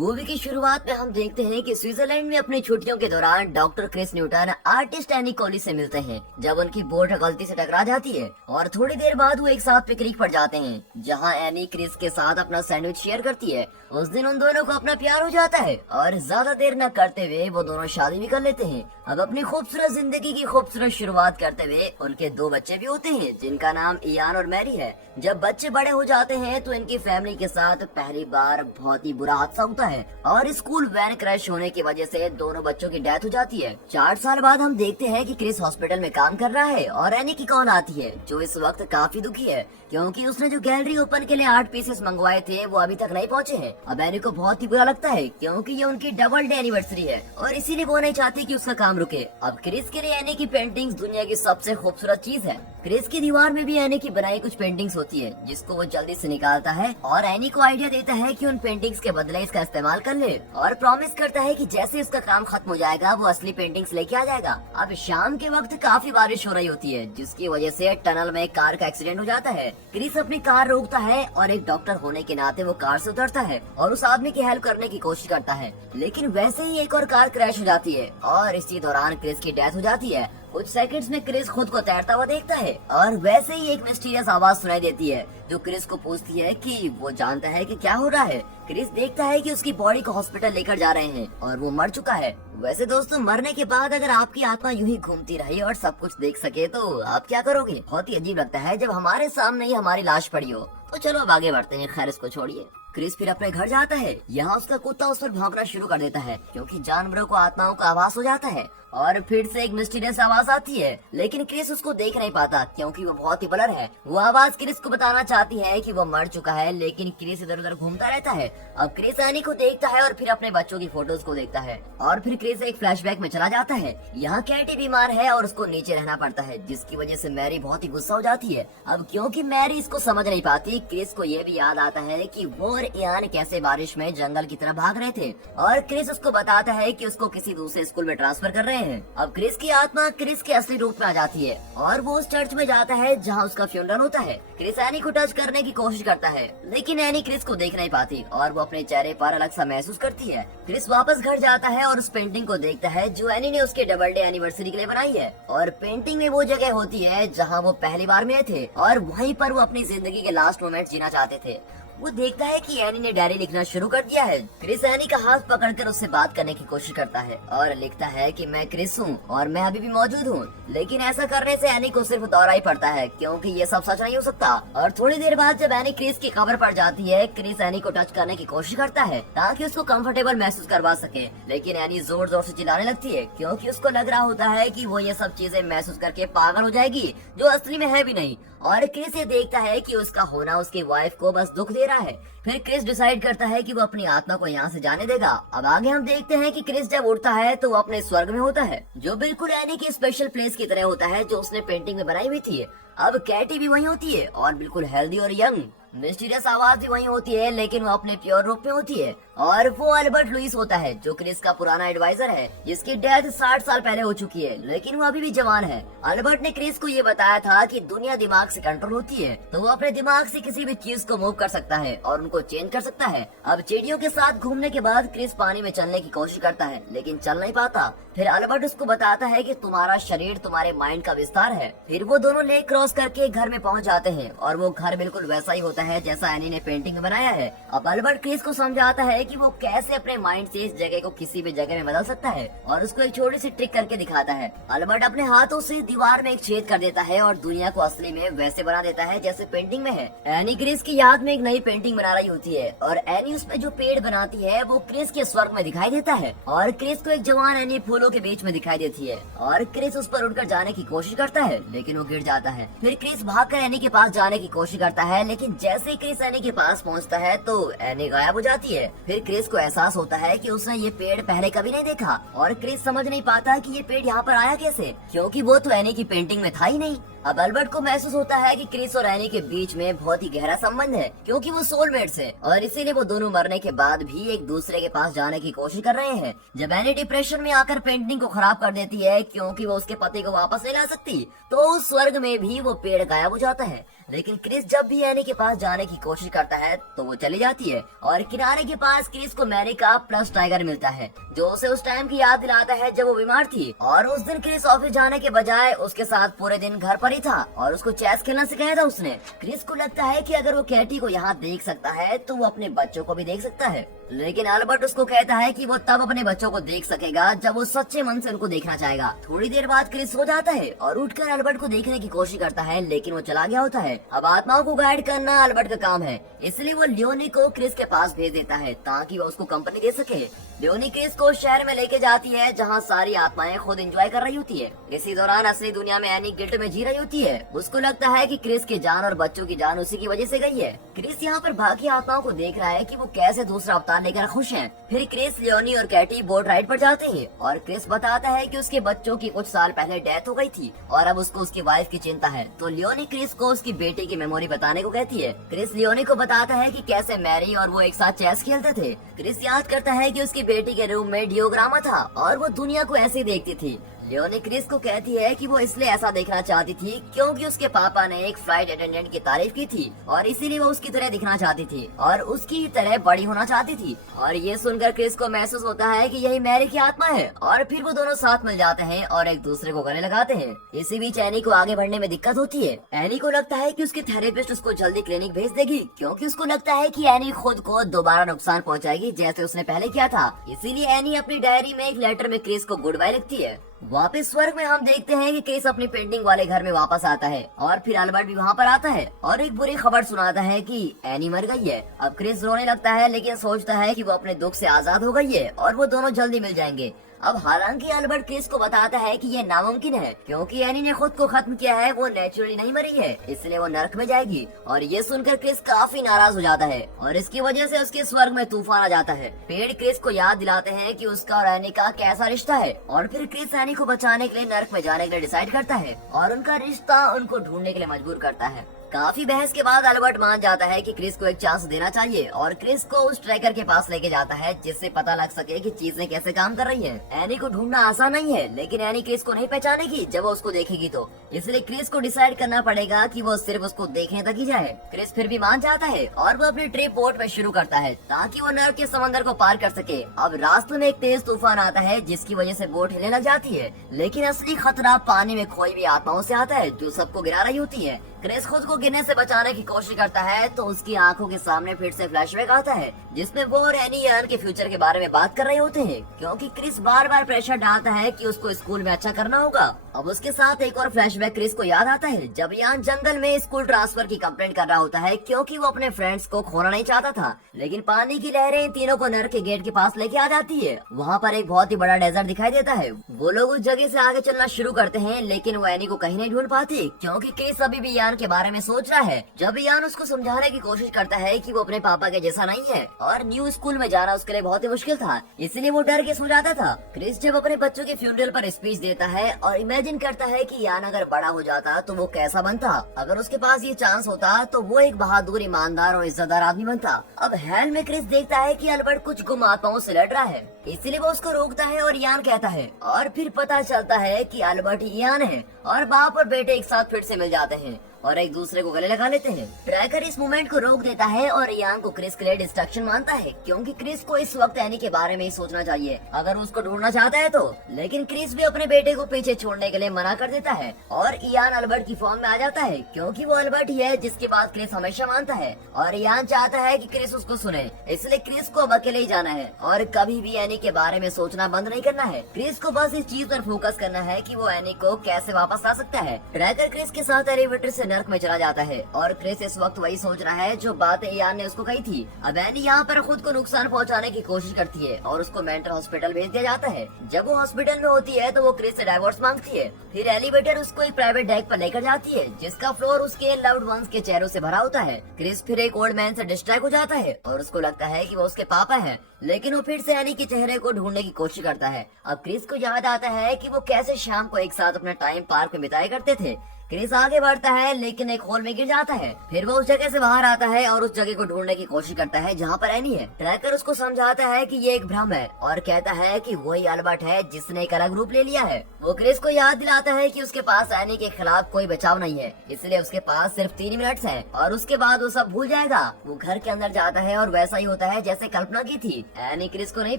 Movie की शुरुआत में हम देखते हैं कि स्विट्जरलैंड में अपनी छुट्टियों के दौरान doctor Chris Newton artist Annie Colley से मिलते हैं जब उनकी बोट गलती से टकरा जाती है और थोड़ी देर बाद वो एक साथ पिकनिक पर जाते हैं जहां एनी क्रिस के साथ अपना सैंडविच शेयर करती है। उस दिन उन दोनों को अपना प्यार हो जाता है और ज्यादा देर न करते हुए वो दोनों शादी भी कर लेते हैं। अब अपनी खूबसूरत जिंदगी की खूबसूरत शुरुआत करते हुए उनके 2 बच्चे भी होते हैं जिनका नाम इयान और मैरी है। जब बच्चे बड़े हो जाते हैं तो इनकी फैमिली के साथ पहली बार बहुत ही बुरा हादसा होता है और स्कूल वैन क्रैश होने की वजह से दोनों बच्चों की डेथ हो जाती है। 4 साल बाद हम देखते हैं कि क्रिस हॉस्पिटल में काम कर रहा है और एनी की कॉल आती है जो इस वक्त काफी दुखी है क्योंकि उसने जो गैलरी ओपन के लिए 8 पीसेस मंगवाए थे वो अभी तक नहीं पहुंचे हैं। अब एनी को बहुत ही बुरा लगता है क्योंकि ये उनकी डबल डे एनिवर्सरी है और इसीलिए वो नहीं चाहती कि उसका काम रुके। अब क्रिस के लिए एनी की पेंटिंग्स दुनिया की सबसे खूबसूरत चीज है। क्रिस की दीवार में भी एनी की बनाई कुछ पेंटिंग्स होती है जिसको वो जल्दी से निकालता है और एनी को आइडिया देता है कि उन पेंटिंग्स के बदले इसका इस्तेमाल कर ले और प्रॉमिस करता है कि जैसे उसका काम खत्म हो जाएगा वो असली पेंटिंग्स लेके आ जाएगा। अब शाम के वक्त काफी बारिश हो रही होती है जिसकी वजह से टनल में एक कार का एक्सीडेंट हो जाता है। क्रिस अपनी कार रोकता है और एक डॉक्टर होने के नाते वो कार से उतरता है और उस आदमी की हेल्प करने की कोशिश करता है, लेकिन वैसे ही एक और कार क्रैश हो जाती है और इसी दौरान क्रिस की डेथ हो जाती है। कुछ सेकंड्स में क्रिस खुद को तैरता हुआ देखता है और वैसे ही एक मिस्टीरियस आवाज सुनाई देती है जो क्रिस को पूछती है कि वो जानता है कि क्या हो रहा है। क्रिस देखता है कि उसकी बॉडी को हॉस्पिटल लेकर जा रहे हैं और वो मर चुका है। वैसे दोस्तों, मरने के बाद अगर आपकी आत्मा यूं ही घूमती रहे और सब कुछ देख सके तो आप क्या करोगे? बहुत ही अजीब लगता है जब हमारे सामने ही हमारी लाश पड़ी हो। तो चलो अब आगे बढ़ते हैं, खैर इसको छोड़िए। क्रिस फिर अपने घर जाता है। यहाँ उसका कुत्ता उस पर भौंकना शुरू कर देता है क्योंकि जानवरों को आत्माओं का आभास हो जाता है और फिर से एक मिस्टीरियस आवाज आती है, लेकिन क्रिस उसको देख नहीं पाता क्योंकि वो बहुत ही ब्लर है। वो आवाज क्रिस को बताना चाहती है कि वो मर चुका है, लेकिन क्रिस इधर उधर घूमता रहता है। अब क्रिस एनी को देखता है और फिर अपने बच्चों की फोटोज को देखता है और फिर क्रिस एक फ्लैशबैक में चला जाता है। यहाँ कैटी बीमार है और उसको नीचे रहना पड़ता है जिसकी वजह से मैरी बहुत ही गुस्सा हो जाती है। अब क्योंकि मैरी इसको समझ नहीं पाती, क्रिस को ये भी याद आता है कि वो और इयान कैसे बारिश में जंगल की तरफ भाग रहे थे और क्रिस उसको बताता है कि उसको किसी दूसरे स्कूल में ट्रांसफर कर रहे हैं। अब क्रिस की आत्मा क्रिस के असली रूप में आ जाती है और वो उस चर्च में जाता है जहाँ उसका फ्यूनरल होता है। क्रिस एनी को टच करने की कोशिश करता है, लेकिन एनी क्रिस को देख नहीं पाती और वो अपने चेहरे पर अलग सा महसूस करती है। क्रिस वापस घर जाता है और उस पेंटिंग को देखता है जो एनी ने उसके डबल डे एनिवर्सरी के लिए बनाई है और पेंटिंग में वो जगह होती है जहाँ वो पहली बार मिले थे और वहीं पर वो अपनी जिंदगी के लास्ट मोमेंट जीना चाहते थे। वो देखता है कि एनी ने डायरी लिखना शुरू कर दिया है। क्रिस एनी का हाथ पकड़कर उससे बात करने की कोशिश करता है और लिखता है कि मैं क्रिस हूँ और मैं अभी भी मौजूद हूँ, लेकिन ऐसा करने से एनी को सिर्फ दौरा ही पड़ता है क्योंकि ये सब सच नहीं हो सकता। और थोड़ी देर बाद जब एनी क्रिस की कब्र पर जाती है, क्रिस एनी को टच करने की कोशिश करता है ताकि उसको कंफर्टेबल महसूस करवा सके, लेकिन एनी जोर जोर से चिल्लाने लगती है क्योंकि उसको लग रहा होता है कि वो ये सब चीजें महसूस करके पागल हो जाएगी जो असली में है भी नहीं। और क्रिस ये देखता है कि उसका होना उसकी वाइफ को बस दुख दे रहा है। फिर क्रिस डिसाइड करता है कि वो अपनी आत्मा को यहाँ से जाने देगा। अब आगे हम देखते हैं कि क्रिस जब उठता है तो वो अपने स्वर्ग में होता है जो बिल्कुल एनी की स्पेशल प्लेस की तरह होता है जो उसने पेंटिंग में बनाई हुई थी। अब कैटी भी वही होती है और बिल्कुल हेल्दी और यंग। मिस्टीरियस आवाज भी वही होती है लेकिन वो अपने प्योर रूप में होती है और वो अल्बर्ट लुइस होता है जो क्रिस का पुराना एडवाइजर है जिसकी डेथ 60 साल पहले हो चुकी है, लेकिन वो अभी भी जवान है। अल्बर्ट ने क्रिस को ये बताया था कि दुनिया दिमाग से कंट्रोल होती है, तो वो अपने दिमाग से किसी भी चीज को मूव कर सकता है और उनको चेंज कर सकता है। अब चिड़ियों के साथ घूमने के बाद क्रिस पानी में चलने की कोशिश करता है लेकिन चल नहीं पाता। फिर अल्बर्ट उसको बताता है कि तुम्हारा शरीर तुम्हारे माइंड का विस्तार है। फिर वो दोनों लेक क्रॉस करके घर में पहुंच जाते हैं और वो घर बिल्कुल वैसा ही होता है जैसा एनी ने पेंटिंग में बनाया है। अब अल्बर्ट क्रिस को समझाता है कि वो कैसे अपने माइंड से इस जगह को किसी भी जगह में बदल सकता है और उसको एक छोटी सी ट्रिक करके दिखाता है। अल्बर्ट अपने हाथों से दीवार में एक छेद कर देता है और दुनिया को असली में वैसे बना देता है जैसे पेंटिंग में है। एनी क्रिस की याद में एक नई पेंटिंग बना रही होती है और एनी उसमें जो पेड़ बनाती है वो क्रिस के स्वर्ग में दिखाई देता है और क्रिस को एक जवान एनी फूलों के बीच में दिखाई देती है और क्रिस उस पर उड़कर जाने की कोशिश करता है लेकिन वो गिर जाता है। फिर क्रिस भागकर एनी के पास जाने की कोशिश करता है, लेकिन जैसे ही क्रिस एनी के पास पहुंचता है तो एनी गायब हो जाती है। फिर क्रिस को एहसास होता है कि उसने ये पेड़ पहले कभी नहीं देखा और क्रिस समझ नहीं पाता कि ये पेड़ यहाँ पर आया कैसे, क्योंकि वो तो एनी की पेंटिंग में था ही नहीं। अब अल्बर्ट को महसूस होता है कि क्रिस और एनी के बीच में बहुत ही गहरा संबंध है क्योंकि वो सोलमेट्स हैं और इसीलिए वो दोनों मरने के बाद भी एक दूसरे के पास जाने की कोशिश कर रहे हैं। जब एनी डिप्रेशन में आकर पेंटिंग को खराब कर देती है क्योंकि वो उसके पति को वापस नहीं ला सकती, तो उस स्वर्ग में भी वो पेड़ गायब हो जाता है। लेकिन क्रिस जब भी एनी के पास जाने की कोशिश करता है तो वो चली जाती है और किनारे के पास क्रिस को मैरी का प्लस टाइगर मिलता है जो उसे उस टाइम की याद दिलाता है जब वो बीमार थी। और उस दिन क्रिस ऑफिस जाने के बजाय उसके साथ पूरे दिन घर पर ही था और उसको चेस खेलना सिखाया था उसने। क्रिस को लगता है कि अगर वो कैटी को यहाँ देख सकता है तो वो अपने बच्चों को भी देख सकता है, लेकिन अल्बर्ट उसको कहता है कि वो तब अपने बच्चों को देख सकेगा जब वो सच्चे मन से उनको देखना चाहेगा। थोड़ी देर बाद क्रिस सो जाता है और उठकर अल्बर्ट को देखने की कोशिश करता है, लेकिन वो चला गया होता है। अब आत्माओं को गाइड करना अल्बर्ट का काम है, इसलिए वो लियोनी को क्रिस के पास भेज देता है ताकि वो उसको कंपनी दे सके। लियोनी क्रिस को शहर में लेके जाती है जहाँ सारी आत्माएं खुद एंजॉय कर रही होती है। इसी दौरान असली दुनिया में एनी गिल्ट में जी रही होती है। उसको लगता है कि क्रिस की जान और बच्चों की जान उसी की वजह से गई है। क्रिस यहाँ पर बाकी आत्माओं को देख रहा है कि वो कैसे दूसरा अवतार लेकर खुश हैं। फिर क्रिस, लियोनी और कैटी बोट राइड पर जाते हैं और क्रिस बताता है कि उसके बच्चों की कुछ साल पहले डेथ हो गई थी और अब उसको उसकी वाइफ की चिंता है। तो लियोनी क्रिस को उसकी बेटी की मेमोरी बताने को कहती है। क्रिस लियोनी को बताता है कि कैसे मैरी और वो एक साथ चेस खेलते थे। क्रिस याद करता है कि उसकी बेटी के रूम में डियोग्रामा था और वो दुनिया को ऐसे ही देखती थी। लियोनी क्रिस को कहती है कि वो इसलिए ऐसा देखना चाहती थी क्योंकि उसके पापा ने एक फ्लाइट अटेंडेंट की तारीफ की थी और इसीलिए वो उसकी तरह दिखना चाहती थी और उसकी तरह बड़ी होना चाहती थी। और ये सुनकर क्रिस को महसूस होता है कि यही मैरी की आत्मा है और फिर वो दोनों साथ मिल जाते हैं और एक दूसरे को गले लगाते हैं। इसी बीच एनी को आगे बढ़ने में दिक्कत होती है। एनी को लगता है कि उसकी थेरेपिस्ट उसको जल्दी क्लिनिक भेज देगी क्योंकि उसको लगता है कि एनी खुद को दोबारा नुकसान पहुंचाएगी जैसे उसने पहले किया था। इसीलिए एनी अपनी डायरी में एक लेटर में क्रिस को गुड बाय लिखती है। वापस स्वर्ग में हम देखते हैं कि क्रिस अपनी पेंटिंग वाले घर में वापस आता है और फिर अल्बर्ट भी वहाँ पर आता है और एक बुरी खबर सुनाता है कि एनी मर गई है। अब क्रिस रोने लगता है लेकिन सोचता है कि वो अपने दुख से आजाद हो गई है और वो दोनों जल्दी मिल जाएंगे। अब हालांकि अल्बर्ट क्रिस को बताता है कि ये नामुमकिन है क्योंकि एनी ने खुद को खत्म किया है, वो नेचुरली नहीं मरी है, इसलिए वो नर्क में जाएगी। और ये सुनकर क्रिस काफी नाराज हो जाता है और इसकी वजह से उसके स्वर्ग में तूफान आ जाता है। पेड़ क्रिस को याद दिलाते हैं कि उसका और एनी का कैसा रिश्ता है और फिर क्रिस एनी को बचाने के लिए नर्क में जाने के लिए डिसाइड करता है और उनका रिश्ता उनको ढूंढने के लिए मजबूर करता है। काफी बहस के बाद अल्बर्ट मान जाता है कि क्रिस को एक चांस देना चाहिए और क्रिस को उस ट्रैकर के पास लेके जाता है जिससे पता लग सके कि चीजें कैसे काम कर रही हैं। एनी को ढूंढना आसान नहीं है लेकिन एनी क्रिस को नहीं पहचानेगी जब वो उसको देखेगी तो, इसलिए क्रिस को डिसाइड करना पड़ेगा कि वो सिर्फ उसको देखने तक ही जाए। क्रिस फिर भी मान जाता है और वो अपनी ट्रिप बोट में शुरू करता है ताकि वो नर्क के समंदर को पार कर सके। अब रास्ते में एक तेज तूफान आता है जिसकी वजह से बोट हिलने लग जाती है, लेकिन असली खतरा पानी में खोई हुई आत्माओं से आता है जो सबको गिरा रही होती है। क्रिस खुद को गिरने से बचाने की कोशिश करता है तो उसकी आंखों के सामने फिर से फ्लैशबैक आता है जिसमें वो और एनी यान के फ्यूचर के बारे में बात कर रहे होते हैं क्योंकि क्रिस बार बार प्रेशर डालता है कि उसको स्कूल में अच्छा करना होगा। अब उसके साथ एक और फ्लैशबैक क्रिस को याद आता है जब यान जंगल में स्कूल ट्रांसफर की कंप्लेंट कर रहा होता है क्योंकि वो अपने फ्रेंड्स को खोना नहीं चाहता था, लेकिन पानी की लहरें इन तीनों को नर्क के गेट के पास लेके आ जाती है। वहाँ पर एक बहुत ही बड़ा डेजर्ट दिखाई देता है। वो लोग उस जगह से आगे चलना शुरू करते हैं लेकिन वो एनी को कहीं नहीं ढूंढ पाती क्योंकि क्रिस अभी भी यान के बारे में सोच रहा है। जब यान उसको समझाने की कोशिश करता है कि वो अपने पापा के जैसा नहीं है और न्यू स्कूल में जाना उसके लिए बहुत ही मुश्किल था, इसलिए वो डर के सो जाता था। क्रिस जब अपने बच्चों के फ्यूनरल पर स्पीच देता है और इमेजिन करता है कि यान अगर बड़ा हो जाता तो वो कैसा बनता, अगर उसके पास ये चांस होता तो वो एक बहादुर, ईमानदार और इज्जतदार आदमी बनता। अब हेल में क्रिस देखता है कि अल्बर्ट कुछ गुम आत्माओं से लड़ रहा है, इसलिए वो उसको रोकता है और यान कहता है और फिर पता चलता है कि अल्बर्ट ही यान है और बाप और बेटे एक साथ फिर से मिल जाते हैं और एक दूसरे को गले लगा लेते हैं। ट्रैकर इस मूवमेंट को रोक देता है और यान को क्रिस के लिए डिस्ट्रक्शन मानता है क्योंकि क्रिस को इस वक्त एनी के बारे में ही सोचना चाहिए अगर उसको ढूंढना चाहता है तो, लेकिन क्रिस भी अपने बेटे को पीछे छोड़ने के लिए मना कर देता है और यान अल्बर्ट की फॉर्म में आ जाता है क्योंकि वो अल्बर्ट ही है जिसकी बात क्रिस हमेशा मानता है और यान चाहता है कि क्रिस उसको सुने, इसलिए क्रिस को अब अकेले ही जाना है और कभी भी एनी के बारे में सोचना बंद नहीं करना है। क्रिस को बस इस चीज पर फोकस करना है कि वो एनी को कैसे वापस ला सकता है। ट्रैकर क्रिस के साथ एलिवेटर से नर्क में चला जाता है और क्रिस इस वक्त वही सोच रहा है जो बातें यान ने उसको कही थी। अब एनी यहाँ पर खुद को नुकसान पहुँचाने की कोशिश करती है और उसको मेंटल हॉस्पिटल भेज दिया जाता है। जब वो हॉस्पिटल में होती है तो वो क्रिस से डाइवोर्स मांगती है। फिर एलिवेटर उसको एक प्राइवेट डेक पर लेकर जाती है जिसका फ्लोर उसके लव्ड वंस के चेहरों से भरा होता है। क्रिस फिर एक ओल्ड मैन से डिस्ट्रैक्ट हो जाता है और उसको लगता है कि वो उसके पापा हैं, लेकिन वो फिर से एनी के चेहरे को ढूंढने की कोशिश करता है। अब क्रिस को याद आता है कि वो कैसे शाम को एक साथ अपना टाइम पार्क में बिताया करते थे। क्रिस आगे बढ़ता है लेकिन एक होल में गिर जाता है। फिर वो उस जगह से बाहर आता है और उस जगह को ढूंढने की कोशिश करता है जहाँ पर एनी है। ट्रैकर उसको समझाता है कि ये एक भ्रम है और कहता है कि वही अल्बर्ट है जिसने एक अलग रूप ले लिया है। वो क्रिस को याद दिलाता है कि उसके पास एनी के खिलाफ कोई बचाव नहीं है, इसलिए उसके पास सिर्फ 3 मिनट है और उसके बाद वो सब भूल जाएगा। वो घर के अंदर जाता है और वैसा ही होता है जैसे कल्पना की थी। एनी क्रिस को नहीं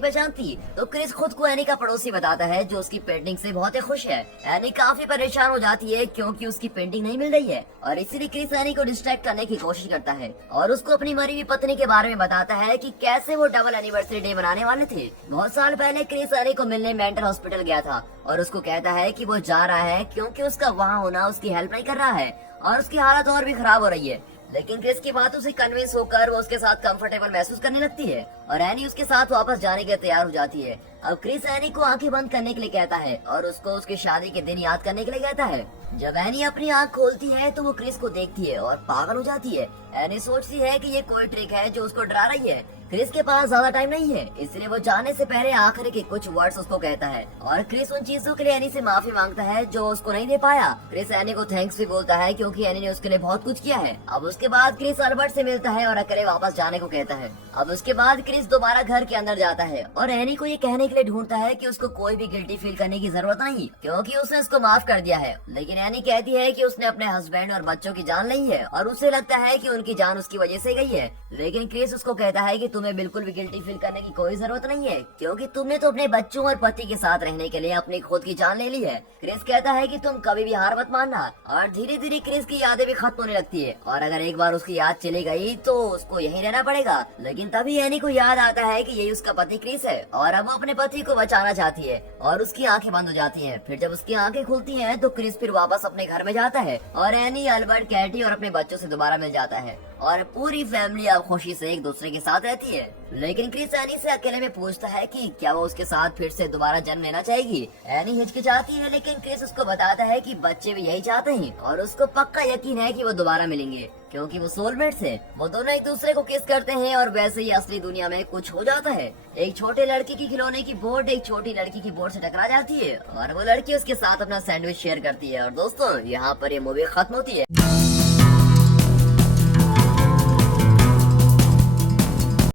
पहचानती तो क्रिस खुद को एनी का पड़ोसी बताता है जो उसकी पेंटिंग से बहुत ही खुश है। एनी काफी परेशान हो जाती है क्योंकि उसकी पेंटिंग नहीं मिल रही है और इसीलिए क्रिस एनी को डिस्ट्रैक्ट करने की कोशिश करता है और उसको अपनी मरी हुई पत्नी के बारे में बताता है कि कैसे वो डबल एनिवर्सरी डे मनाने वाले थे। बहुत साल पहले क्रिस एनी को मिलने मेंटल हॉस्पिटल गया था और उसको कहता है कि वो जा रहा है क्योंकि उसका वहाँ होना उसकी हेल्प नहीं कर रहा है और उसकी हालत और भी खराब हो रही है। लेकिन क्रिस की बातों से कन्विंस होकर वो उसके साथ कंफर्टेबल महसूस करने लगती है और एनी उसके साथ वापस जाने के तैयार हो जाती है। अब क्रिस एनी को आंखें बंद करने के लिए कहता है और उसको उसकी शादी के दिन याद करने के लिए कहता है। जब एनी अपनी आंख खोलती है तो वो क्रिस को देखती है और पागल हो जाती है। एनी सोचती है कि ये कोई ट्रिक है जो उसको डरा रही है। क्रिस के पास ज्यादा टाइम नहीं है, इसलिए वो जाने से पहले आखिरी के कुछ वर्ड्स उसको कहता है और क्रिस उन चीजों के लिए एनी से माफी मांगता है जो उसको नहीं दे पाया। क्रिस एनी को थैंक्स भी बोलता है क्योंकि एनी ने उसके लिए बहुत कुछ किया है। अब उसके बाद क्रिस अल्बर्ट से मिलता है और अकेले वापस जाने को कहता है। अब उसके बाद क्रिस दोबारा घर के अंदर जाता है और एनी को ये कहने के लिए ढूंढता है कि उसको कोई भी गिल्टी फील करने की जरूरत नहीं क्योंकि उसने उसको माफ कर दिया है। लेकिन एनी कहती है कि उसने अपने हस्बैंड और बच्चों की जान ली है और उसे लगता है कि उनकी जान उसकी वजह से गई है। लेकिन क्रिस उसको कहता है कि तुम्हें बिल्कुल भी गिल्टी फील करने की कोई जरूरत नहीं है क्योंकि तुमने तो अपने बच्चों और पति के साथ रहने के लिए अपनी खुद की जान ले ली है। क्रिस कहता है कि तुम कभी भी हार मत मानना और धीरे धीरे क्रिस की यादें भी खत्म होने लगती है और अगर एक बार उसकी याद चली गई तो उसको यहीं रहना पड़ेगा। लेकिन तभी एनी को याद आता है कि यही उसका पति क्रिस है और अब वो अपने पति को बचाना चाहती है और उसकी आंखें बंद हो जाती हैं। फिर जब उसकी आंखें खुलती हैं तो क्रिस फिर वापस अपने घर में जाता है और एनी, अल्बर्ट, कैटी और अपने बच्चों से दोबारा मिल जाता है और पूरी फैमिली अब खुशी से एक दूसरे के साथ रहती है। लेकिन क्रिस एनी से अकेले में पूछता है कि क्या वो उसके साथ फिर से दोबारा जन्म लेना चाहेगी। एनी हिचकिचाती है लेकिन क्रिस उसको बताता है कि बच्चे भी यही चाहते हैं और उसको पक्का यकीन है कि वो दोबारा मिलेंगे क्योंकि वो सोलमेट्स हैं। वो दोनों एक दूसरे को किस करते हैं और वैसे ही असली दुनिया में कुछ हो जाता है। एक छोटे लड़के की खिलौने की बोर्ड एक छोटी लड़की की बोर्ड से टकरा जाती है और वो लड़की उसके साथ अपना सैंडविच शेयर करती है और दोस्तों यहाँ पर ये मूवी खत्म होती है।